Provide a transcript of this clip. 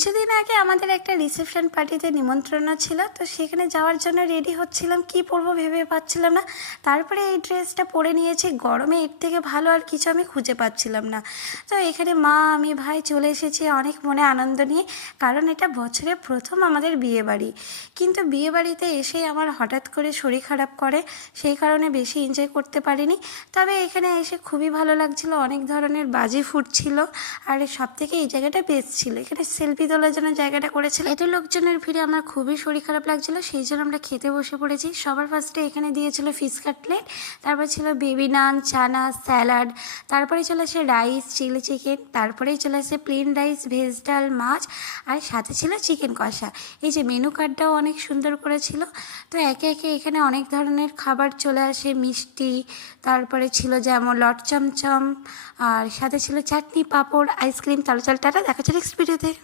কিছুদিন আগে আমাদের একটা রিসেপশন পার্টিতে নিমন্ত্রণ ছিল, তো সেখানে যাওয়ার জন্য রেডি হচ্ছিলাম, কি পরবো ভেবে পাচ্ছিলাম না। তারপরে এই ড্রেসটা পরে নিয়েছি, গরমে এর থেকে ভালো আর কিছু আমি খুঁজে পাচ্ছিলাম না। তো এখানে মা আমি ভাই চলে এসেছি অনেক মনে আনন্দ নিয়ে, কারণ এটা বছরে প্রথম আমাদের বিয়ে বাড়ি। কিন্তু বিয়ে বাড়িতে এসেই আমার হঠাৎ করে শরীর খারাপ করে, সেই কারণে বেশি এনজয় করতে পারিনি। তবে এখানে এসে খুবই ভালো লাগছিল, অনেক ধরনের বাজি ফুটছিল, আর সব থেকে এই জায়গাটা বেস্ট ছিল, এখানে সেলফি তোলার জন্য জায়গাটা করেছিল। এত লোকজনের ভিড়ে আমার খুবই শরীর খারাপ লাগছিল, সেই জন্য আমরা খেতে বসে পড়েছি। সবার ফার্স্টে এখানে দিয়েছিল ফিশ কাটলেট, তারপর ছিল বেবি নান, চানা, স্যালাড, তারপরে চলে আসে রাইস, চিলি চিকেন, তারপরেই চলে আসে প্লেন রাইস, ভেজ ডাল, মাছ, আর সাথে ছিল চিকেন কষা। এই যে মেনু কার্ডটাও অনেক সুন্দর করেছিল। তো একে একে এখানে অনেক ধরনের খাবার চলে আসে, মিষ্টি, তারপরে ছিল যেমন লট চমচম, আর সাথে ছিল চাটনি, পাঁপড়, আইসক্রিম। চলো চল টাটা, দেখা হচ্ছে নেক্সট ভিডিওতে।